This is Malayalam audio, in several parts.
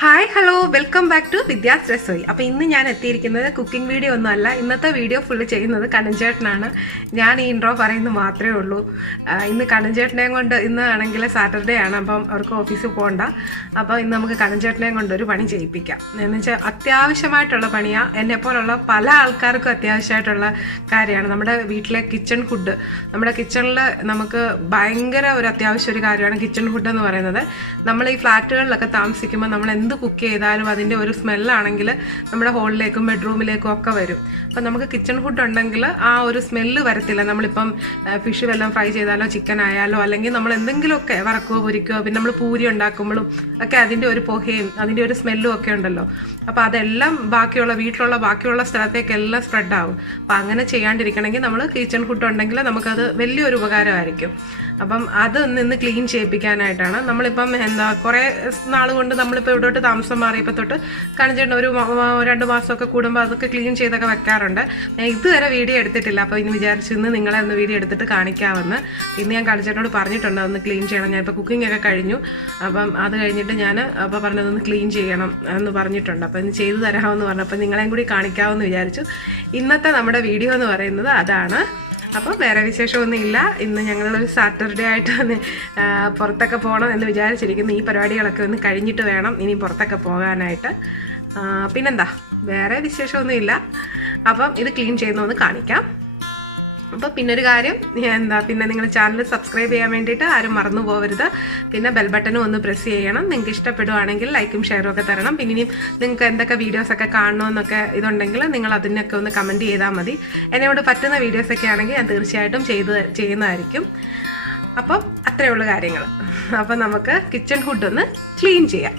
Hi hello welcome back to Vidya's Rasoi. അപ്പോൾ ഇന്ന് ഞാൻ എത്തിയിരിക്കുന്നത് കുക്കിംഗ് വീഡിയോ ഒന്നുമല്ല. ഇന്നത്തെ വീഡിയോ ഫുള്ള് ചെയ്യുന്നത് കണ്ണൻചേട്ടനാണ്. ഞാൻ ഈ ഇൻട്രോ പറയുന്നത് മാത്രമേ ഉള്ളൂ. ഇന്ന് കണ്ണൻചേട്ടനെയും കൊണ്ട് ഇന്ന് ആണെങ്കിൽ സാറ്റർഡേ ആണ്, അപ്പം അവർക്ക് ഓഫീസിൽ പോകണ്ട. അപ്പോൾ ഇന്ന് നമുക്ക് കണ്ണൻചേട്ടനെയും കൊണ്ട് ഒരു പണി ചെയ്യിപ്പിക്കാം. എന്ന് വെച്ചാൽ അത്യാവശ്യമായിട്ടുള്ള പണിയാണ്. എന്നെപ്പോലുള്ള പല ആൾക്കാർക്കും അത്യാവശ്യമായിട്ടുള്ള കാര്യമാണ്. നമ്മുടെ വീട്ടിലെ കിച്ചൺ ഫുഡ്, നമ്മുടെ കിച്ചണിൽ നമുക്ക് ഭയങ്കര ഒരു അത്യാവശ്യം ഒരു കാര്യമാണ് കിച്ചൺ ഫുഡ് എന്ന് പറയുന്നത്. നമ്മൾ ഈ ഫ്ലാറ്റുകളിലൊക്കെ താമസിക്കുമ്പോൾ നമ്മൾ എന്ത് കുക്ക് ചെയ്താലും അതിൻ്റെ ഒരു സ്മെല്ലാണെങ്കിൽ നമ്മുടെ ഹോളിലേക്കും ബെഡ്റൂമിലേക്കും ഒക്കെ വരും. അപ്പം നമുക്ക് കിച്ചൺ ഫുഡ് ഉണ്ടെങ്കിൽ ആ ഒരു സ്മെല്ല് വരത്തില്ല. നമ്മളിപ്പം ഫിഷ് വല്ലതും ഫ്രൈ ചെയ്താലോ ചിക്കൻ ആയാലോ അല്ലെങ്കിൽ നമ്മൾ എന്തെങ്കിലുമൊക്കെ വറക്കുകയോ പൊരിക്കുകയോ പിന്നെ നമ്മൾ പൂരി ഉണ്ടാക്കുമ്പോഴും ഒക്കെ അതിൻ്റെ ഒരു പുകയും അതിൻ്റെ ഒരു സ്മെല്ലും ഒക്കെ ഉണ്ടല്ലോ. അപ്പോൾ അതെല്ലാം വീട്ടിലുള്ള ബാക്കിയുള്ള സ്ഥലത്തേക്കെല്ലാം സ്പ്രെഡാവും. അപ്പം അങ്ങനെ ചെയ്യാണ്ടിരിക്കണമെങ്കിൽ നമ്മൾ കിച്ചൺ ഫുഡ് ഉണ്ടെങ്കിൽ നമുക്കത് വലിയൊരു ഉപകാരമായിരിക്കും. അപ്പം അത് നിന്ന് ക്ലീൻ ചെയ്യിപ്പിക്കാനായിട്ടാണ്. നമ്മളിപ്പം കുറേ നാൾ കൊണ്ട് നമ്മളിപ്പോൾ ഇവിടോട്ട് താമസം മാറിയപ്പോൾ തൊട്ട് കണിച്ചേട്ടൻ ഒരു 2 മാസമൊക്കെ കൂടുമ്പോൾ അതൊക്കെ ക്ലീൻ ചെയ്തൊക്കെ വെക്കാറുണ്ട്. ഞാൻ ഇതുവരെ വീഡിയോ എടുത്തിട്ടില്ല. അപ്പോൾ ഇനി വിചാരിച്ചു ഇന്ന് നിങ്ങളെ ഒന്ന് വീഡിയോ എടുത്തിട്ട് കാണിക്കാമെന്ന്. ഇന്ന് ഞാൻ കണിച്ചേട്ടനോട് പറഞ്ഞിട്ടുണ്ട് ഒന്ന് ക്ലീൻ ചെയ്യണം. ഞാനിപ്പോൾ കുക്കിംഗ് ഒക്കെ കഴിഞ്ഞു. അപ്പം അത് കഴിഞ്ഞിട്ട് ഞാൻ അപ്പോൾ പറഞ്ഞതൊന്ന് ക്ലീൻ ചെയ്യണം എന്ന് പറഞ്ഞിട്ടുണ്ട്. അപ്പോൾ ഇന്ന് ചെയ്തു തരാമെന്ന് പറഞ്ഞു. അപ്പോൾ നിങ്ങളെയും കൂടി കാണിക്കാമെന്ന് വിചാരിച്ചു. ഇന്നത്തെ നമ്മുടെ വീഡിയോ എന്ന് പറയുന്നത് അതാണ്. അപ്പോൾ വേറെ വിശേഷമൊന്നുമില്ല. ഇന്ന് ഞങ്ങളൊരു സാറ്റർഡേ ആയിട്ട് പുറത്തൊക്കെ പോകണം എന്ന് വിചാരിച്ചിരിക്കുന്നു. ഈ പരിപാടികളൊക്കെ ഒന്ന് കഴിഞ്ഞിട്ട് വേണം ഇനി പുറത്തൊക്കെ പോകാനായിട്ട്. പിന്നെന്താ, വേറെ വിശേഷമൊന്നുമില്ല. അപ്പം ഇത് ക്ലീൻ ചെയ്യുന്നതൊന്ന് കാണിക്കാം. അപ്പോൾ പിന്നൊരു കാര്യം, പിന്നെ നിങ്ങൾ ചാനൽ സബ്സ്ക്രൈബ് ചെയ്യാൻ വേണ്ടിയിട്ട് ആരും മറന്നു പോകരുത്. പിന്നെ ബെൽ ബട്ടനും ഒന്ന് പ്രസ് ചെയ്യണം. നിങ്ങൾക്ക് ഇഷ്ടപ്പെടുവാണെങ്കിൽ ലൈക്കും ഷെയറും ഒക്കെ തരണം. പിന്നെ ഇനിയും നിങ്ങൾക്ക് എന്തൊക്കെ വീഡിയോസൊക്കെ കാണണമെന്നൊക്കെ ഇതുണ്ടെങ്കിൽ നിങ്ങൾ അതിനൊക്കെ ഒന്ന് കമൻറ്റ് ചെയ്താൽ മതി. എന്നോട് പറ്റുന്ന വീഡിയോസൊക്കെ ആണെങ്കിൽ ഞാൻ തീർച്ചയായിട്ടും ചെയ്യുന്നതായിരിക്കും. അപ്പം അത്രയേ ഉള്ളൂ കാര്യങ്ങൾ. അപ്പം നമുക്ക് കിച്ചൺ ഫുഡ് ഒന്ന് ക്ലീൻ ചെയ്യാം.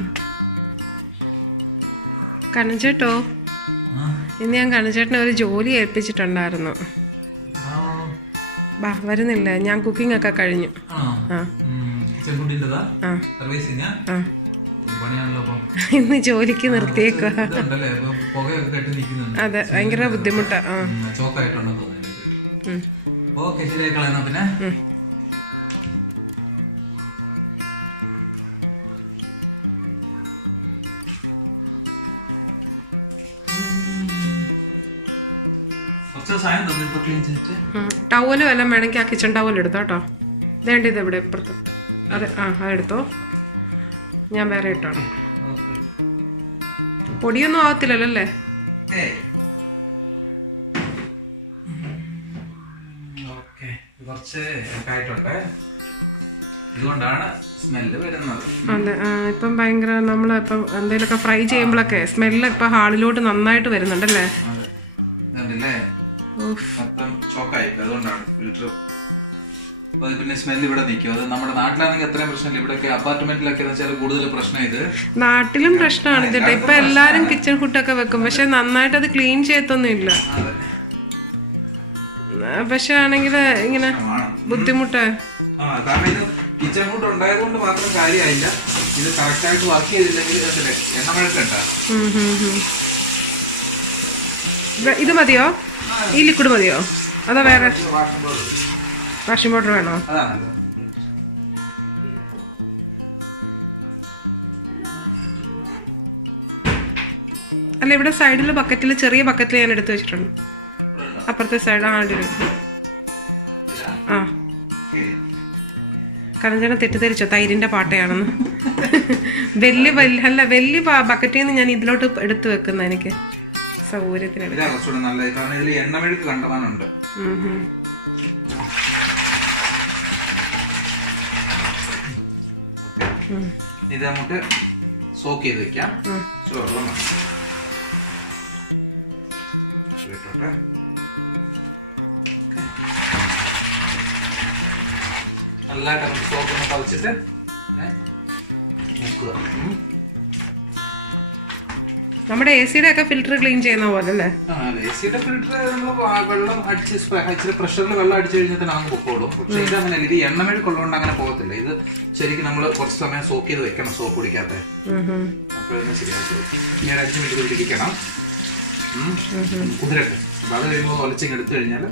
കണ്ണൻചേട്ടോ, ഇന്ന് ഞാൻ കണ്ണൻചേട്ടനെ ഒരു ജോലി ഏൽപ്പിച്ചിട്ടുണ്ടായിരുന്നു. വരുന്നില്ല, ഞാൻ കുക്കിംഗ് ഒക്കെ കഴിഞ്ഞു. ഇന്ന് ജോലിക്ക് നിർത്തിയേക്കുക. അതെ, ഭയങ്കര ബുദ്ധിമുട്ടാ. ടവല് വല്ലതും വേണമെങ്കിൽ ആ കിച്ചൺ ടവൽ എടുത്തോ കേട്ടോ. വേണ്ടത് ഇവിടെ ഇപ്പുറത്തോട്ട്. അതെ, അതെടുത്തോ. ഞാൻ വേറെ ഇട്ടാണ്. പൊടിയൊന്നും ആവത്തില്ലല്ലോ അല്ലേ? അതെ, ഇപ്പം ഭയങ്കര നമ്മളിപ്പം എന്തെങ്കിലുമൊക്കെ ഫ്രൈ ചെയ്യുമ്പോഴൊക്കെ സ്മെല്ല് ഇപ്പം ഹാളിലോട്ട് നന്നായിട്ട് വരുന്നുണ്ടല്ലേ? പിന്നെ സ്മെല്ല് ഇവിടെ നിൽക്കും. അത് നമ്മുടെ നാട്ടിലാണെങ്കിൽ അത്രയും പ്രശ്നമില്ല. ഇവിടെയൊക്കെ അപ്പാർട്ട്മെന്റിലൊക്കെ കൂടുതൽ പ്രശ്നം ഇത്. നാട്ടിലും പ്രശ്നമാണ് ചേട്ടാ. ഇപ്പൊ എല്ലാരും കിച്ചൺ ഫുഡൊക്കെ വെക്കും, പക്ഷെ നന്നായിട്ട് അത് ക്ലീൻ ചെയ്യത്തൊന്നും ഇല്ല. പക്ഷെ ആണെങ്കിൽ ഇങ്ങനെ ബുദ്ധിമുട്ട്. കാരണം ഇത് കിച്ചൺ ഫുഡ് ഉണ്ടായതുകൊണ്ട് മാത്രം കാര്യമായില്ല. ഇത് കറക്റ്റ് ആയിട്ട് വർക്ക് ചെയ്തില്ലെങ്കിൽ എണ്ണമഴക്കുണ്ടാ. ഇത് മതിയോ? ഈ ലിക്വിഡ് മതിയോ അതോ വേറെ വാഷിംഗ് പൗഡർ വേണോ? അല്ല, ഇവിടെ സൈഡിൽ ബക്കറ്റിൽ, ചെറിയ ബക്കറ്റിൽ ഞാൻ എടുത്തു വെച്ചിട്ടുണ്ട്. അപ്പുറത്തെ സൈഡ് കരഞ്ചന തെറ്റിദ്ധരിച്ചോ തൈരിന്റെ പാട്ടയാണെന്ന്. വലിയ ബക്കറ്റിൽ നിന്ന് ഞാൻ ഇതിലോട്ട് എടുത്തു വെക്കുന്ന എനിക്ക് സൗകര്യത്തിന്. എണ്ണമെഴുക്ക് കണ്ടമാനുണ്ട്. ഇത് നമുക്ക് സോക്ക് ചെയ്ത് വെക്കാം. നല്ലതായിട്ട് നമുക്ക് സോപ്പ് ഒന്ന് കളിച്ചിട്ട് മുക്കുക. നമ്മുടെ എ സിയുടെ ഒക്കെ ഫിൽറ്റർ ക്ലീൻ ചെയ്യുന്ന പോലെ അല്ലേ? എ സിയുടെ ഫിൽറ്റർ വെള്ളം അടിച്ച് ഇച്ചിരി പ്രഷറിൽ വെള്ളം അടിച്ചു കഴിഞ്ഞാൽ തന്നെ അങ്ങ് പൊക്കോളും. പക്ഷെ ഇത് അങ്ങനെ, ഇത് എണ്ണമെഴുക്കുള്ളതുകൊണ്ട് അങ്ങനെ പോകത്തില്ല. ഇത് ശരിക്കും നമ്മൾ കുറച്ച് സമയം സോക്ക് ചെയ്ത് വെക്കണം, സോപ്പ് പിടിക്കാത്ത. അപ്പോഴൊന്നും ശരിയാക്കി ഇനി 5 മിനിറ്റ് പിടിക്കണം, കുതിരട്ടെ. അപ്പൊ അത് കഴിയുമ്പോൾ ഒലച്ചിങ് എടുത്തു കഴിഞ്ഞാൽ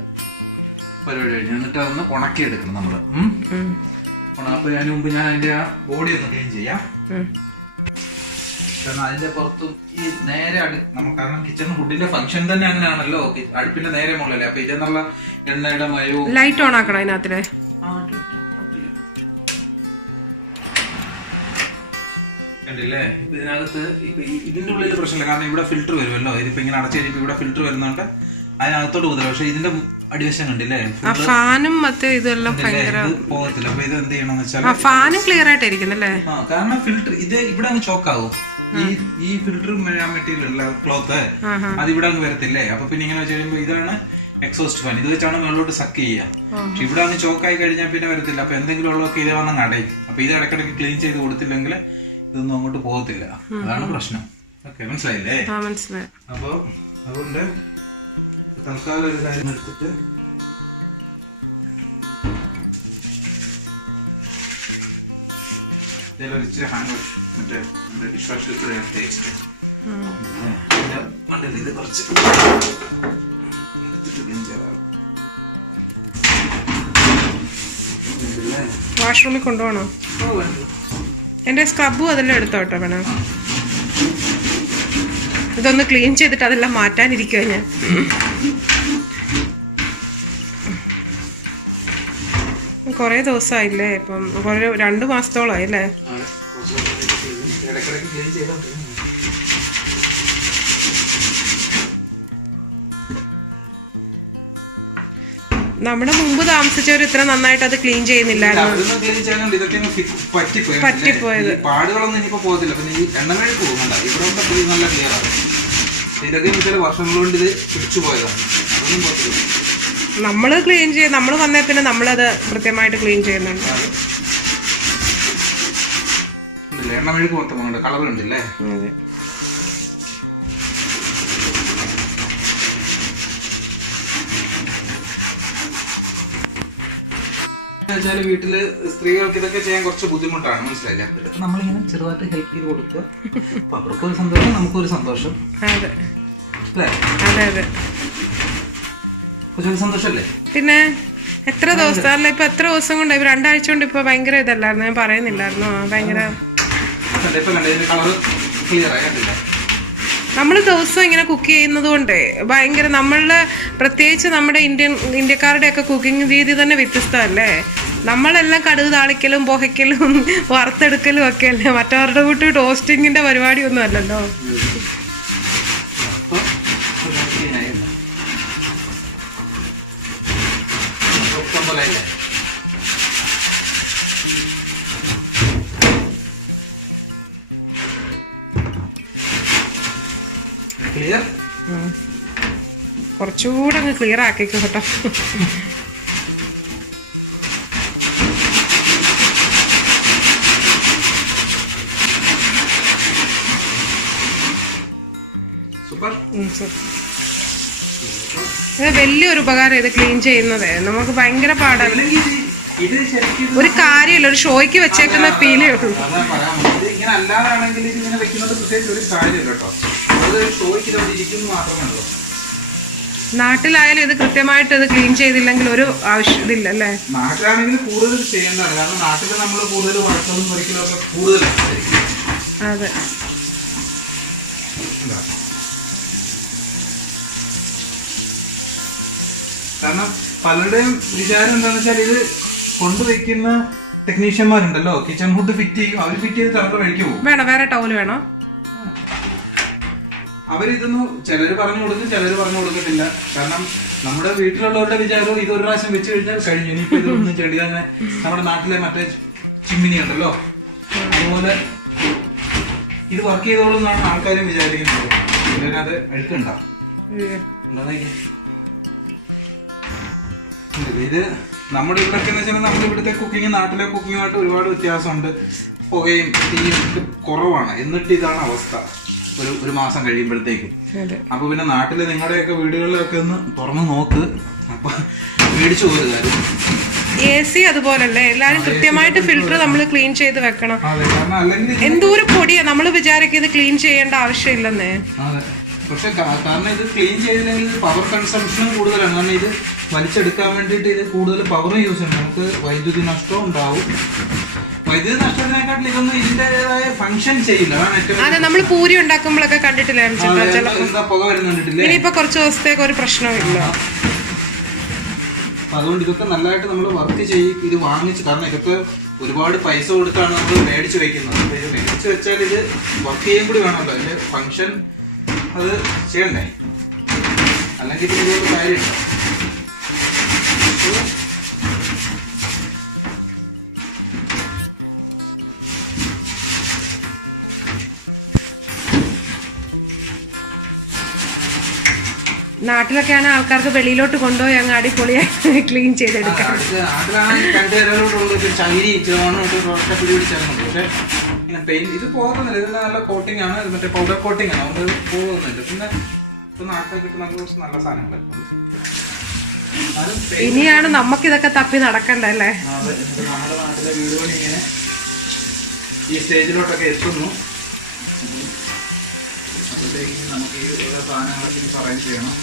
പരിപാടി കഴിഞ്ഞു. എന്നിട്ട് അതൊന്ന് ഉണക്കിയെടുക്കണം നമ്മള്. അപ്പൊ അതിന് മുമ്പ് ഞാൻ അതിന്റെ ആ ബോഡി ഒന്ന് ക്ലീൻ ചെയ്യാം. കാരണം അതിന്റെ പുറത്തും ഈ നേരെ നമ്മൾ കാരണം കിച്ചൺ ഫുഡിന്റെ ഫംഗ്ഷൻ തന്നെ അങ്ങനെയാണല്ലോ, അടുപ്പിന്റെ നേരെ മുകളിലല്ലേ. അപ്പൊ ഇതെന്നുള്ള എണ്ണയുടെ മയവും. ലൈറ്റ് ഓൺ ആക്കണം അതിനകത്തിലെ. കണ്ടില്ലേ, ഇപ്പൊ ഇതിനകത്ത് ഇപ്പൊ ഇതിന്റെ ഉള്ളിൽ പ്രശ്നമില്ല, കാരണം ഇവിടെ ഫിൽറ്റർ വരുമല്ലോ. ഇതിപ്പോ ഇങ്ങനെ അടച്ചു കഴിയുമ്പോ ഇവിടെ ഫിൽറ്റർ വരുന്നുണ്ട്, അതിനകത്തോട്ട് പോകുന്നില്ല. പക്ഷെ ഇതിന്റെ അടിവശം കണ്ടില്ലേ, ഫാനും മറ്റേ ഇതെല്ലാം പോകത്തില്ല. അപ്പൊ ഇത് എന്ത് ചെയ്യണമെന്ന് വെച്ചാൽ ഫാനും ക്ലിയർ ആയിട്ടിരിക്കുന്നല്ലേ. കാരണം ഫിൽറ്റർ ഇത് ഇവിടെ അങ്ങ് ചോക്കാവും. ഈ ഫിൽറ്റർ മെറ്റീരിയൽ ഉണ്ടല്ലോ, ക്ലോത്ത്, അത് ഇവിടെ അങ്ങ് വരത്തില്ലേ. അപ്പൊ പിന്നെ ഇങ്ങനെ വെച്ച് കഴിയുമ്പോ ഇതാണ് എക്സോസ്റ്റ് ഫാൻ, ഇത് വെച്ചാണ് മുകളിലോട്ട് സക്ക് ചെയ്യുക. പക്ഷെ ഇവിടെ അങ്ങ് ചോക്കായി കഴിഞ്ഞാൽ പിന്നെ വരത്തില്ല. അപ്പൊ എന്തെങ്കിലും ഉള്ളതൊക്കെ ഇത് വന്ന് അടയും. അപ്പൊ ഇത് ഇടയ്ക്കിടയ്ക്ക് ക്ലീൻ ചെയ്ത് കൊടുത്തില്ലെങ്കിൽ ഇതൊന്നും അങ്ങോട്ട് പോകത്തില്ല. അതാണ് പ്രശ്നം. ഓക്കെ, മനസ്സിലായില്ലേ? അപ്പൊ അതുകൊണ്ട് തൽക്കാലം ഒരു കാര്യം എടുത്തിട്ട് ഇച്ചിരി ഹാൻഡ് വാഷ് മറ്റേ ഡിഷ് വാഷ് തേച്ചിട്ട് മണ്ടല്ലേ ഇത് കുറച്ച് വാഷ്റൂമിൽ കൊണ്ടുപോകണോ? എന്റെ സ്ക്രബും അതെല്ലാം എടുത്തോട്ടോ വേണം. ഇതൊന്ന് ക്ലീൻ ചെയ്തിട്ട് അതെല്ലാം മാറ്റാനിരിക്കുവോ ഞാൻ. കൊറേ ദിവസമായില്ലേ, ഇപ്പം 2 മാസത്തോളമായി അല്ലേ. നമ്മുടെ മുമ്പ് താമസിച്ചവർ ഇത്ര നന്നായിട്ട് അത് ക്ലീൻ ചെയ്യുന്നില്ലായിരുന്നു. പറ്റിപ്പോയത് പാടുകളൊന്നും ഇനിയിപ്പോ പോകത്തില്ല. പിന്നെ ഈ എണ്ണമഴ പോകുന്നുണ്ട്, ഇവിടെ നല്ല ക്ലിയർ ആണ്. ഇതൊക്കെ വർഷങ്ങൾ കൊണ്ട് ഇത് പിടിച്ചു പോയതാണ്, അതൊന്നും പോകത്തില്ല. നമ്മള് ക്ലീൻ ചെയ്ത് നമ്മൾ വന്നേ പിന്നെ നമ്മളത് കൃത്യമായിട്ട് ക്ലീൻ ചെയ്യുന്നുണ്ട്. എണ്ണമഴുക്ക് മൊത്തം കളർ ഉണ്ടല്ലേ. വെച്ചാല് വീട്ടില് സ്ത്രീകൾക്ക് ഇതൊക്കെ ചെയ്യാൻ കുറച്ച് ബുദ്ധിമുട്ടാണ്, മനസ്സിലായില്ല. ഇതൊക്കെ നമ്മളിങ്ങനെ ചെറുതായിട്ട് ഹെൽപ്പ് ചെയ്ത് കൊടുക്കുക. അപ്പൊ അവർക്കൊരു സന്തോഷം, നമുക്കൊരു സന്തോഷം. അതെ അതെ സന്തോഷല്ലേ. പിന്നെ എത്ര ദിവസം അല്ല, ഇപ്പൊ എത്ര ദിവസം കൊണ്ട് 2 ആഴ്ച കൊണ്ട് ഇപ്പൊ ഭയങ്കര ഇതല്ലായിരുന്നു, ഞാൻ പറയുന്നില്ലായിരുന്നു. ഭയങ്കര നമ്മൾ ദിവസം ഇങ്ങനെ കുക്ക് ചെയ്യുന്നത് കൊണ്ട് ഭയങ്കര നമ്മളുടെ പ്രത്യേകിച്ച് നമ്മുടെ ഇന്ത്യക്കാരുടെ ഒക്കെ കുക്കിംഗ് രീതി തന്നെ വ്യത്യസ്തമല്ലേ. നമ്മളെല്ലാം കടുക് താളിക്കലും പുകയ്ക്കലും വറുത്തെടുക്കലും ഒക്കെ അല്ലേ. മറ്റവരുടെ കൂട്ടി ടോസ്റ്റിങ്ങിന്റെ പരിപാടിയൊന്നും അല്ലല്ലോ. കുറച്ചുകൂടെ അങ്ങ് ക്ലിയർ ആക്കിക്കോ കേട്ടോ. വലിയൊരു ഉപകാരം ഇത് ക്ലീൻ ചെയ്യുന്നത്. നമുക്ക് ഭയങ്കര പാടാണ്. ഒരു കാര്യമില്ല, ഒരു ഷോയ്ക്ക് വെച്ചേക്കുന്ന ഫീലേ ഉള്ളൂ. നാട്ടിലായാലും ഇത് കൃത്യമായിട്ട് ഇത് ക്ലീൻ ചെയ്തില്ലെങ്കിൽ ഒരു ആവശ്യം ഇതില്ല അല്ലേ. നാട്ടിലാണെങ്കിൽ കൂടുതൽ ചെയ്യേണ്ടതാണ്, കാരണം നാട്ടിൽ നമ്മൾ കൂടുതൽ വഴക്കലും പൊരിക്കലും ഒക്കെ കൂടുതലായിരിക്കും. അതെ, കാരണം പലരുടെയും വിചാരം എന്താണെന്ന് വെച്ചാൽ ഇത് കൊണ്ടുവയ്ക്കുന്ന ടെക്നീഷ്യന്മാരുണ്ടല്ലോ, കിച്ചൺ ഫുഡ് ഫിറ്റ് ചെയ്യും, അവർ ഫിറ്റ് ചെയ്ത് തലമുറ കഴിക്കൂ. വേണോ വേറെ ടൗല് വേണോ? അവരിതൊന്നും ചിലര് പറഞ്ഞു കൊടുക്കും, ചിലര് പറഞ്ഞു കൊടുക്കത്തില്ല. കാരണം നമ്മുടെ വീട്ടിലുള്ളവരുടെ വിചാരവും ഇതൊരു പ്രാവശ്യം വെച്ച് കഴിഞ്ഞാൽ കഴിഞ്ഞു, ഇനിയിപ്പോ ഇതൊന്നും ചെടി. അങ്ങനെ നമ്മുടെ നാട്ടിലെ മറ്റേ ചിമ്മിനി ഉണ്ടല്ലോ, അതുപോലെ ഇത് വർക്ക് ചെയ്തോളും എന്നാണ് ആൾക്കാരും വിചാരിക്കുന്നത്. ഇതിനകത്ത് അഴുക്കുണ്ടോ? ഇത് നമ്മുടെ ഇവിടെയൊക്കെ എന്ന് വെച്ചാൽ നമ്മുടെ ഇവിടുത്തെ കുക്കിങ് നാട്ടിലെ കുക്കിങ്ങുമായിട്ട് ഒരുപാട് വ്യത്യാസമുണ്ട്. പുകയും തീയും കുറവാണ്. എന്നിട്ട് ഇതാണ് അവസ്ഥ ഒരു മാസം കഴിയുമ്പോഴത്തേക്കും. അപ്പൊ പിന്നെ നാട്ടില് നിങ്ങളുടെയൊക്കെ വീടുകളിലൊക്കെ ഒന്ന് തുറന്നു നോക്ക്, അപ്പൊ മേടിച്ചു പോയത് കാര്യം. AC അതുപോലല്ലേ, എല്ലാരും കൃത്യമായിട്ട് ഫിൽറ്റർ നമ്മൾ ക്ലീൻ ചെയ്ത് വെക്കണം. എന്തോരം പൊടിയാ, നമ്മൾ വിചാരിക്കുന്നത് ക്ലീൻ ചെയ്യേണ്ട ആവശ്യമില്ലെന്നേ. പക്ഷെ കാരണം ഇത് ക്ലീൻ ചെയ്തില്ലെങ്കിൽ പവർ കൺസംഷനും കൂടുതലാണ്. കാരണം ഇത് വലിച്ചെടുക്കാൻ വേണ്ടിയിട്ട് ഇത് കൂടുതൽ പവറും യൂസ് ചെയ്യണം. നമുക്ക് വൈദ്യുതി നഷ്ടവും ഉണ്ടാവും. വൈദ്യുതി നഷ്ടത്തിനെക്കാട്ടിൽ ഇതൊന്നും ഇതിന്റേതായ ഫംഗ്ഷൻ ചെയ്യില്ല. അതെ, നമ്മൾ പൂരി ഉണ്ടാക്കുമ്പോഴൊക്കെ കണ്ടിട്ടില്ല പുക വരുന്നുണ്ടിട്ടില്ലേ. ഇനിയിപ്പോ കുറച്ച് ദിവസത്തേക്ക് ഒരു പ്രശ്നമില്ല. അതുകൊണ്ട് ഇതൊക്കെ നല്ലതായിട്ട് നമ്മൾ വർക്ക് ചെയ്യും. ഇത് വാങ്ങിച്ച്, കാരണം ഇതൊക്കെ ഒരുപാട് പൈസ കൊടുത്താണ് നമ്മൾ മേടിച്ച് വെക്കുന്നത്. ഇത് മേടിച്ച് വെച്ചാൽ ഇത് വർക്ക് ചെയ്യാൻ കൂടി വേണമല്ലോ, അതിന്റെ ഫംഗ്ഷൻ അത് ചെയ്യണ്ടേ, അല്ലെങ്കിൽ ഇതുകൊണ്ട് കാര്യമില്ല. നാട്ടിലൊക്കെയാണ് ആൾക്കാർക്ക് വെളിയിലോട്ട് കൊണ്ടുപോയി അങ്ങ് അടിപൊളിയായി ക്ലീൻ ചെയ്തെടുക്കാം. ഇത് പോകുന്നില്ല, ഇത് നല്ല കോട്ടിംഗ് ആണ്, മറ്റേ പൗഡർ കോട്ടിംഗ് ആണ്, അതുകൊണ്ട് പോകുന്നില്ല. പിന്നെ ഇപ്പൊ നാട്ടിൽ കിട്ടുന്ന നല്ല സാധനങ്ങളായിരുന്നു. ഇനിയാണ് നമുക്കിതൊക്കെ തപ്പി നടക്കണ്ടല്ലേ. നമ്മുടെ നാട്ടിലെ വീട് പണി ഇങ്ങനെ ഈ സ്റ്റേജിലോട്ടൊക്കെ എത്തുന്നു. അപ്പോഴത്തേക്ക് നമുക്ക് ഈ ഓരോ സാധനങ്ങളൊക്കെ അറേഞ്ച് ചെയ്യണം.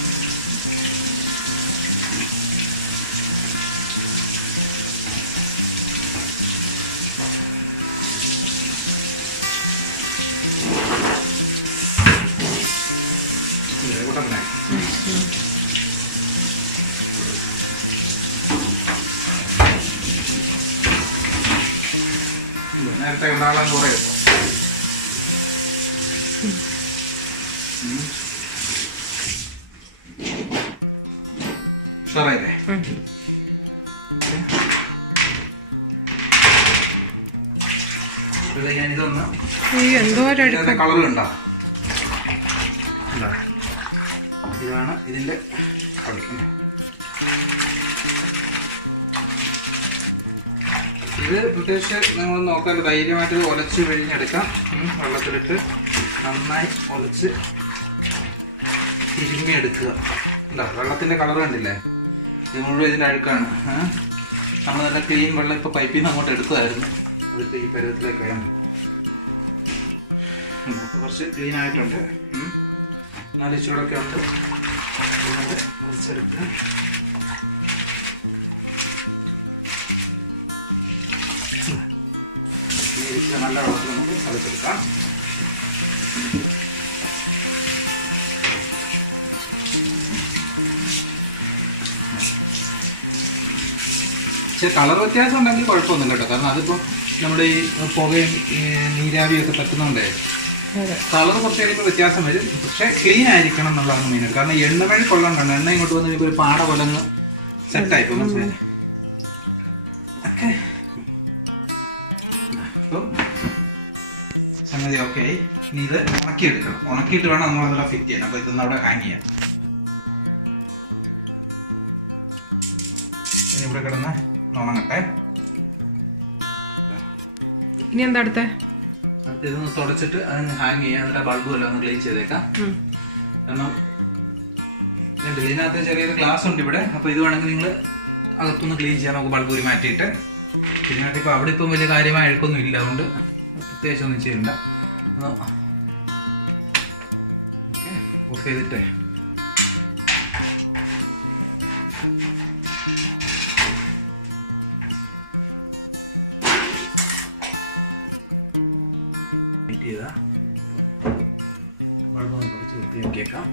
നേരത്തെ ഉണ്ടാകാൻ കുറേ ഉഷാറായില്ലേ. ഞാൻ ഇതൊന്ന് കളറുണ്ടോ, ഇതാണ് ഇതിന്റെ കളർ. ഇത് പ്രത്യേകിച്ച് നിങ്ങൾ നോക്കാൻ ധൈര്യമായിട്ട് ഒലച്ച് പിഴിഞ്ഞെടുക്കാം. വെള്ളത്തിലിട്ട് നന്നായി ഒലച്ച് തിരുമ്മിയെടുക്കുക. എന്താ വെള്ളത്തിന്റെ കളർ കണ്ടില്ലേ, ഇത് മുഴുവൻ ഇതിൻ്റെ അഴുക്കാണ്. നമ്മൾ നല്ല ക്ലീൻ വെള്ളം ഇപ്പോൾ പൈപ്പിൽ നിന്ന് അങ്ങോട്ട് എടുത്തതായിരുന്നു. അതിപ്പോൾ ഈ പരുവത്തിലേക്ക് വേണം. കുറച്ച് ക്ലീൻ ആയിട്ടുണ്ട്, എന്നാലും ഇച്ചിരൂടൊക്കെ ഉണ്ട്. ഇതിനകത്ത് ഒലിച്ചെടുക്കുക. നല്ല വെള്ളത്തിൽ നമുക്ക് കളിച്ചെടുക്കാം. പക്ഷെ കളർ വ്യത്യാസം ഉണ്ടെങ്കിൽ കുഴപ്പമൊന്നുമില്ല കേട്ടോ, കാരണം അതിപ്പോൾ നമ്മുടെ ഈ പുകയും നീരാവിയൊക്കെ പറ്റുന്നുണ്ടേ കളർ കുറച്ച് കഴിയുമ്പോൾ വ്യത്യാസം വരും. പക്ഷെ ക്ലീൻ ആയിരിക്കണം എന്നുള്ളതാണ് മെയിൻ. കാരണം എണ്ണമഴ കൊള്ളണ്ടാണ്, എണ്ണ ഇങ്ങോട്ട് വന്ന് ഇപ്പോൾ ഒരു പാട കൊലങ്ങ് സെറ്റായിപ്പോൾ മനസ്സിലായി. ഓക്കെ, അപ്പം സംഗതി ഓക്കെ ആയി. ഇനി ഇത് ഉണക്കിയെടുക്കണം. ഉണക്കിയിട്ട് വേണം നമ്മളതെല്ലാം ഫിറ്റ് ചെയ്യാൻ. അപ്പോൾ ഇതൊന്ന് അവിടെ ഹാങ് ചെയ്യാം. ഇനി ഇവിടെ കിടന്ന് ഉണങ്ങട്ടെ. ഇനി എന്താ അടുത്ത? ഇതൊന്ന് തുടച്ചിട്ട് അതിന് ഹാങ് ചെയ്യാം. എന്നിട്ട് ബൾബും എല്ലാം ഒന്ന് ക്ലീൻ ചെയ്തേക്കാം. കാരണം ഇതിനകത്ത് ചെറിയൊരു ഗ്ലാസ് ഉണ്ട് ഇവിടെ. അപ്പോൾ ഇത് വേണമെങ്കിൽ നിങ്ങൾ അകത്തൊന്ന് ക്ലീൻ ചെയ്യാം. നമുക്ക് ബൾബ് ഊരി മാറ്റിയിട്ട്. ഇതിനകത്ത് ഇപ്പോൾ അവിടെ ഇപ്പം വലിയ കാര്യമായ അഴുക്കൊന്നും ഇല്ല, അതുകൊണ്ട് പ്രത്യേകിച്ച് ഒന്നും ചെയ്യണ്ട. ഓക്കെ, ഓഫ് ചെയ്തിട്ടേ വെയിറ്റ് ചെയ്താ ബൾബ് ഒന്ന് കുറച്ച് വൃത്തിയാക്കിയേക്കാം.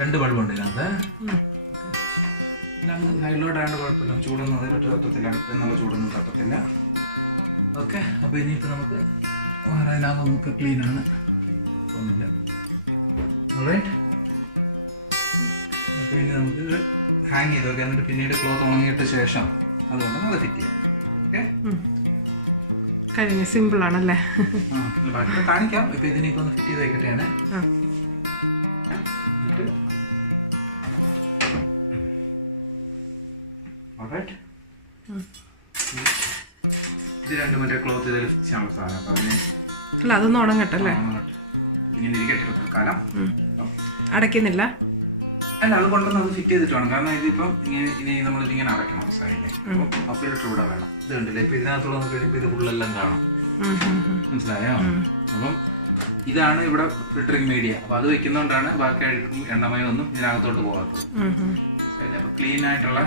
2 ബൾബുണ്ട് ഇതിനകത്ത്. സൈഡിലോട്ടായതുകൊണ്ട് കുഴപ്പമില്ല, ചൂടൊന്നും അത് തട്ടത്തില്ല, അടുത്തെന്നുള്ള ചൂടൊന്നും തട്ടത്തില്ല. ഓക്കെ, അപ്പോൾ ഇനിയിപ്പോൾ നമുക്ക് അതിനകത്ത് നമുക്ക് ക്ലീനാണ്, ഒന്നുമില്ല. ഓൾറൈറ്റ്, അപ്പോൾ ഇനി നമുക്ക് ഹാങ് ചെയ്ത് നോക്കാം. എന്നിട്ട് പിന്നീട് ക്ലോത്ത് ഉണങ്ങിയിട്ട് ശേഷം അതുകൊണ്ട് അത് ഫിറ്റ് ചെയ്യാം. ഓക്കെ, കഴിഞ്ഞ സിമ്പിൾ ആണല്ലേ. ബാക്കി കാണിക്കാം. ഇപ്പോൾ ഇതിനിപ്പോൾ ഒന്ന് ഫിറ്റ് ചെയ്ത് വെക്കട്ടെയാണ്. എന്നിട്ട് ഇത് 2 മറ്റേ ക്ലോത്ത് ഇതിൽ ഫിക്സ് ചെയ്യാനുള്ള സാധനം. അപ്പൊ അല്ല, അതൊന്നും ഉണങ്ങട്ടല്ലേ, ഇങ്ങനെ ഇരിക്കട്ടെ തൽക്കാലം. അടയ്ക്കുന്നില്ല. അല്ല, അത് കൊണ്ടൊന്ന് അത് ഫിറ്റ് ചെയ്തിട്ട് വേണം. കാരണം ഇതിപ്പം ഇനി നമ്മളിതിങ്ങനെ അടയ്ക്കണം സൈഡിൽ. അപ്പം ഫിൽറ്റർ ഇവിടെ വേണം. ഇത് കണ്ടില്ലേ, ഇപ്പൊ ഇതിനകത്തുള്ള കഴിയുമ്പോൾ ഇത് ഫുള്ളെല്ലാം കാണും. മനസ്സിലായോ? അപ്പം ഇതാണ് ഇവിടെ ഫിൽറ്ററിങ് മീഡിയ. അപ്പൊ അത് വെക്കുന്നോണ്ടാണ് ബാക്കി അഴുക്കും എണ്ണമയം ഒന്നും ഇതിനകത്തോട്ട് പോകാത്തത്. അപ്പൊ ക്ലീൻ ആയിട്ടുള്ള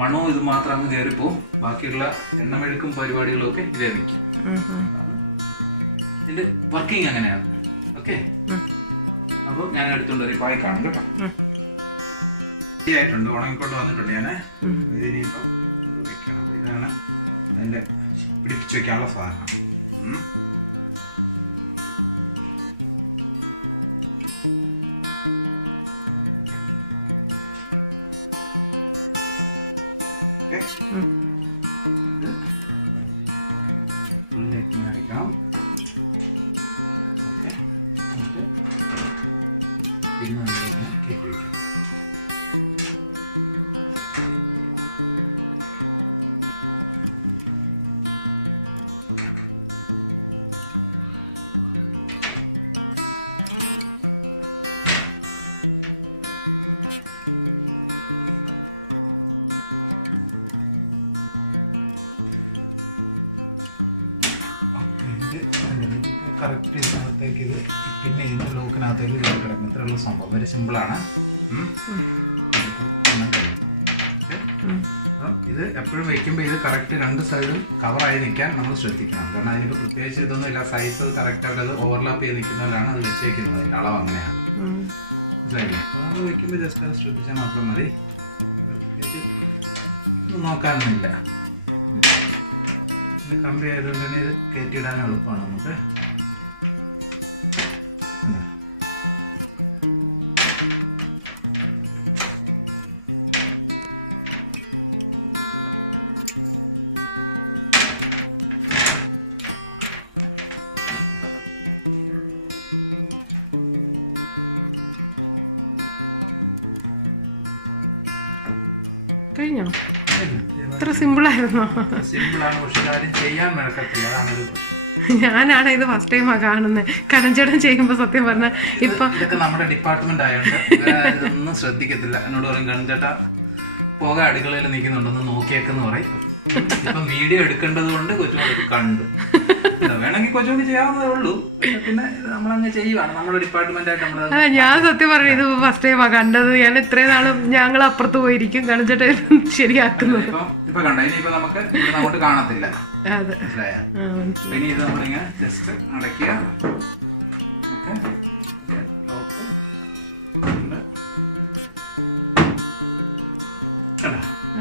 മണവും ഇത് മാത്രം അങ്ങ് കയറിപ്പോവും. ബാക്കിയുള്ള എണ്ണമെഴുക്കും പരിപാടികളും ഒക്കെ ഇതേ നിൽക്കും. ഇതിന്റെ വർക്കിംഗ് അങ്ങനെയാണ്. ഓക്കെ, അപ്പൊ ഞാൻ എടുത്തോണ്ട് ഒരു പായി കാണും കേട്ടോ. ആയിട്ടുണ്ട്, ഉണങ്ങിക്കൊണ്ട് വന്നിട്ടുണ്ട് ഞാൻ. ഇതിനിപ്പം വെക്കണം. ഇതാണ് അതിന്റെ പിടിപ്പിച്ച് വെക്കാനുള്ള സാധനം. ഉള്ളിലേക്ക് വയ്ക്കാം. ഓക്കെ, പിന്നെ നമ്മളിങ്ങനെ കയറ്റി വയ്ക്കാം. കറക്റ്റ് ഇതിനകത്തേക്ക് ഇത് പിന്നെ ഇതിൻ്റെ ലോക്കിനകത്തേക്ക് ഇത് കിടക്കും. ഇത്രയുള്ള സംഭവം വെരി സിമ്പിളാണ്. ഇത് എപ്പോഴും വയ്ക്കുമ്പോൾ ഇത് കറക്റ്റ് രണ്ട് സൈഡും കവറായി നിൽക്കാൻ നമ്മൾ ശ്രദ്ധിക്കണം. കാരണം അതിനിപ്പോൾ പ്രത്യേകിച്ച് ഇതൊന്നും ഇല്ല, സൈസ് കറക്റ്റ് അവരത് ഓവർലാപ്പ് ചെയ്ത് നിൽക്കുന്നവരാണ് അത് വെച്ചേക്കുന്നത്. അതിൻ്റെ അളവ് അങ്ങനെയാണ്, മനസ്സിലായില്ലേ? അപ്പോൾ നമ്മൾ വയ്ക്കുമ്പോൾ ജസ്റ്റ് അത് ശ്രദ്ധിച്ചാൽ മാത്രം മതി. പ്രത്യേകിച്ച് നോക്കാനൊന്നുമില്ല. ഇത് കമ്പി ആയതുകൊണ്ട് തന്നെ ഇത് കയറ്റിയിടാൻ എളുപ്പമാണ് നമുക്ക്. കഴിഞ്ഞോ? ഇത്ര സിമ്പിളായിരുന്നോ? സിമ്പിളാണ്, പക്ഷെ കാര്യം ചെയ്യാൻ നടക്കത്തില്ല. അതാണൊരു പ്രശ്നം. ഞാനാണ് ഇത് ഫസ്റ്റ് ടൈമാണ് കാണുന്നത്. കടഞ്ചേട്ടൻ ചെയ്യുമ്പോൾ സത്യം പറഞ്ഞാൽ ഇതൊക്കെ നമ്മുടെ ഡിപ്പാർട്ട്മെന്റ് ആയതുകൊണ്ട് ഇതൊന്നും ശ്രദ്ധിക്കത്തില്ല. എന്നോട് പറയും, കടഞ്ചേട്ടാ പോക അടുക്കളയിൽ നിൽക്കുന്നുണ്ടെന്ന് നോക്കിയേക്കെന്ന് പറയും. ഇപ്പം വീഡിയോ എടുക്കേണ്ടത് കൊണ്ട് കൊച്ചുമോൾക്ക് കണ്ടു. വേണമെങ്കിൽ കൊച്ചുമോൾക്ക് ചെയ്യാവുന്നതേ ഉള്ളൂ. പിന്നെ നമ്മളങ്ങ് ചെയ്യുവാണ്, നമ്മുടെ ഡിപ്പാർട്ട്മെന്റ് ആയിട്ട് നമ്മൾ. ഞാൻ സത്യം പറഞ്ഞു ഇത് ഫസ്റ്റ് ടൈമാണ് കണ്ടത്. ഞാൻ ഇത്രയും നാളും ഞങ്ങൾ അപ്പുറത്ത് പോയിരിക്കും കടഞ്ചേട്ടൻ ശരിയാക്കുന്നത്. ഇപ്പൊ കണ്ട, ഇനിയിപ്പോ നമുക്ക് അങ്ങോട്ട് കാണത്തില്ല. അതെ, ഇനി ഇത് നമ്മളിങ്ങനെ ജസ്റ്റ് അടയ്ക്കുക.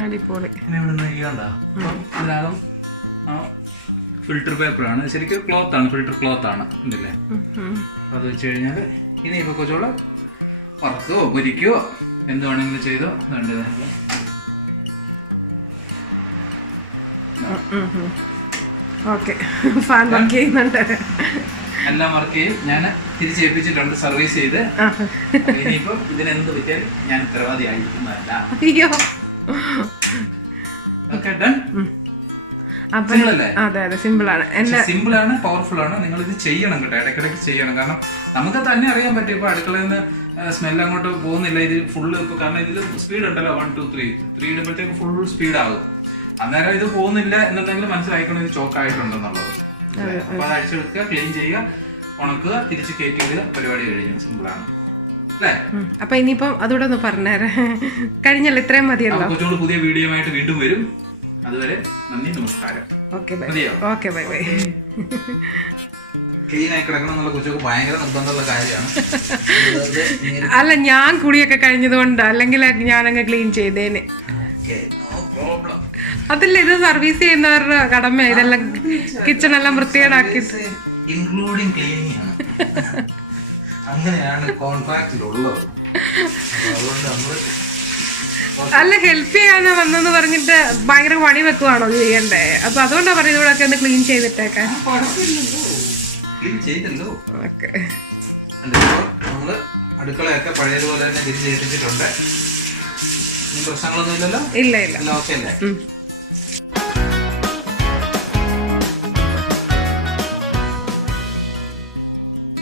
അടിപൊളി. ഇനി ഇവിടെ നിന്ന് ചെയ്യണ്ട. ഇതിനകം ഫിൽറ്റർ പേപ്പറാണ്, ശരിക്കും ക്ലോത്ത് ആണ്, ഫിൽറ്റർ ക്ലോത്ത് ആണ് ഇതില്ലേ. അത് വെച്ച് കഴിഞ്ഞാൽ ഇനിയിപ്പോ കൊച്ചുകൂടെ വറുക്കോ പൊരിക്കോ എന്ത് വേണമെങ്കിലും ചെയ്തോ. ഫാൻ വർക്ക് ചെയ്യുന്നുണ്ട്, എല്ലാം വർക്ക് ചെയ്യും. ഞാൻ തിരിച്ചേൽപ്പിച്ചിട്ടുണ്ട് സർവീസ് ചെയ്ത്. ഇനിയിപ്പോ ഇതിനെന്ത് പറ്റിയാലും ഞാൻ ഉത്തരവാദി ആയിരിക്കുന്നതല്ല. അയ്യോ, ഓക്കെ ഡൺ. സിമ്പിൾ ആണ്, പവർഫുൾ ആണ്. നിങ്ങൾ ഇത് ചെയ്യണം കേട്ടോ, ഇടയ്ക്കിടയ്ക്ക് ചെയ്യണം. കാരണം നമുക്ക് തന്നെ അറിയാൻ പറ്റും ഇപ്പൊ അടുക്കളയിൽ നിന്ന് സ്മെൽ അങ്ങോട്ട് പോകുന്നില്ല. ഇത് ഫുള്ള് ഇപ്പൊ കാരണം ഇതിൽ സ്പീഡ് ഉണ്ടല്ലോ, 1 2 3 ഇടുമ്പോഴത്തേക്ക് ഫുൾ സ്പീഡ് ആകും. അന്നേരം ഇത് പോകുന്നില്ല എന്നുണ്ടെങ്കിൽ മനസ്സിലാക്കണം ഇത് ചോക്കായിട്ടുണ്ടെന്നുള്ളത്. അപ്പൊ അത് അടിച്ചെടുക്കുക, ക്ലീൻ ചെയ്യുക, ഉണക്കുക, തിരിച്ച് കയറ്റി ഇടുക, പരിപാടി കഴിഞ്ഞു. സിമ്പിൾ ആണ് അല്ലേ? അപ്പൊ ഇനിയിപ്പം അതോടെ ഒന്ന് പറഞ്ഞേരാ. കഴിഞ്ഞല്ലോ, ഇത്രയും മതിയല്ലോ. കൊച്ചുകൂടെ പുതിയ വീഡിയോ ആയിട്ട് വീണ്ടും വരും. അതുവരെ നന്ദി, നമസ്കാരം. Okay bye bye. ക്ലീൻ ആയി കിടക്കണം എന്നുള്ള കൊച്ചൊക്കെ ഭയങ്കര നിർബന്ധമുള്ള കാര്യമാണ്. അല്ല, ഞാൻ കുളിയൊക്കെ കഴിഞ്ഞത് കൊണ്ട്, അല്ലെങ്കിൽ ഞാനങ്ങ് ക്ലീൻ ചെയ്തേനെ. അതല്ല, ഇത് സർവീസ് ചെയ്യുന്നവരുടെ കടമ. ഇതെല്ലാം കിച്ചൺ എല്ലാം വൃത്തികേടാക്കി ഇൻക്ലൂഡിങ് ക്ലീനിങ് ആണ്. അങ്ങനെയാണ് കോൺട്രാക്റ്റിലുള്ളത്. അതുകൊണ്ട് നമ്മള് അല്ല, ഹെൽപ്പ് ചെയ്യാനാ വന്നെന്ന് പറഞ്ഞിട്ട് ഭയങ്കര പണി വെക്കുവാണോ ചെയ്യണ്ടേ? അപ്പൊ അതുകൊണ്ടാ പറയുന്നത് ഇവിടെ ഒക്കെ ഒന്ന് ക്ലീൻ ചെയ്തിട്ടേക്കാൻ. നമ്മള് അടുക്കളയൊക്കെ പഴയതുപോലെ തന്നെ തിരിച്ചേൽപ്പിച്ചിട്ടുണ്ട്. പ്രശ്നങ്ങളൊന്നും ഇല്ലല്ലോ? ഇല്ല. ഓക്കെ അല്ലേ?